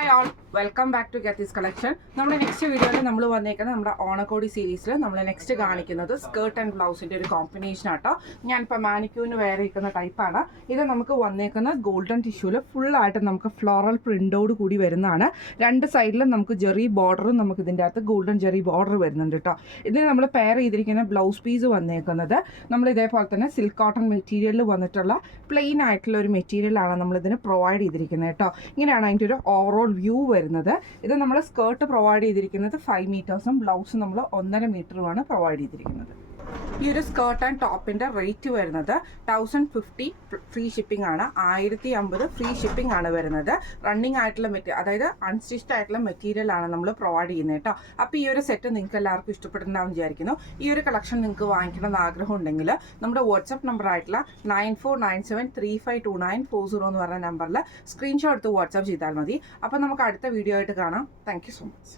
Hi all, welcome back to Geethi's collection. നമ്മുടെ next വീഡിയോയിൽ നമ്മൾ വന്നേക്കുന്നത് നമ്മുടെ ഓണക്കോടി സീരീസിൽ നമ്മൾ നെക്സ്റ്റ് കാണിക്കുന്നത് സ്കേർട്ട് ആൻഡ് ബ്ലൗസിൻ്റെ ഒരു കോമ്പിനേഷൻ ആട്ടോ. ഞാനിപ്പോൾ മാനിക്യൂവിന് വേറെ ഇരിക്കുന്ന ടൈപ്പാണ്. ഇത് നമുക്ക് വന്നേക്കുന്ന ഗോൾഡൻ ടിഷ്യൂവിൽ ഫുള്ളായിട്ട് നമുക്ക് ഫ്ലോറൽ പ്രിൻ്റോട് കൂടി വരുന്നതാണ്. രണ്ട് സൈഡിലും നമുക്ക് ജെറി ബോർഡറും നമുക്ക് ഇതിൻ്റെ അകത്ത് ഗോൾഡൻ ജെറി ബോർഡർ വരുന്നുണ്ട് കേട്ടോ. ഇതിന് നമ്മൾ പെയർ ചെയ്തിരിക്കുന്ന ബ്ലൗസ് പീസ് വന്നേക്കുന്നത് നമ്മൾ ഇതേപോലെ തന്നെ സിൽക്ക് കോട്ടൺ മെറ്റീരിയലിൽ വന്നിട്ടുള്ള പ്ലെയിൻ ആയിട്ടുള്ള ഒരു മെറ്റീരിയലാണ് നമ്മളിതിന് പ്രൊവൈഡ് ചെയ്തിരിക്കുന്നത് കേട്ടോ. ഇങ്ങനെയാണ് അതിൻ്റെ ഒരു ഓവറോൾ വ്യൂ വരുന്നത്. ഇത് നമ്മൾ സ്കേർട്ട് പ്രൊവൈഡ് ചെയ്തിരിക്കുന്നത് 5 മീറ്റേഴ്സും ബ്ലൗസ് നമ്മൾ 1.5 മീറ്ററുമാണ് പ്രൊവൈഡ് ചെയ്തിരിക്കുന്നത്. ഈ ഒരു സ്കേർട്ട് ആൻഡ് ടോപ്പിൻ്റെ റേറ്റ് വരുന്നത് 1050 ഫ്രീ ഷിപ്പിംഗ് ആണ്. 1050 ഫ്രീ ഷിപ്പിംഗ് ആണ് വരുന്നത്. റണ്ണിങ് ആയിട്ടുള്ള അതായത് അൺസ്റ്റിച്ച്ഡ് ആയിട്ടുള്ള മെറ്റീരിയൽ ആണ് നമ്മൾ പ്രൊവൈഡ് ചെയ്യുന്നത് കേട്ടോ. അപ്പോൾ ഈ ഒരു സെറ്റ് നിങ്ങൾക്ക് എല്ലാവർക്കും ഇഷ്ടപ്പെടുന്നുണ്ടാവും വിചാരിക്കുന്നു. ഈ ഒരു കളക്ഷൻ നിങ്ങൾക്ക് വാങ്ങിക്കണമെന്ന് ആഗ്രഹം ഉണ്ടെങ്കിൽ നമ്മുടെ വാട്സപ്പ് നമ്പർ ആയിട്ടുള്ള 9497352940 എന്ന് പറഞ്ഞ നമ്പറിൽ സ്ക്രീൻഷോട്ട് എടുത്ത് വാട്സാപ്പ് ചെയ്താൽ മതി. അപ്പോൾ നമുക്ക് അടുത്ത വീഡിയോ ആയിട്ട് കാണാം. Thank you so much.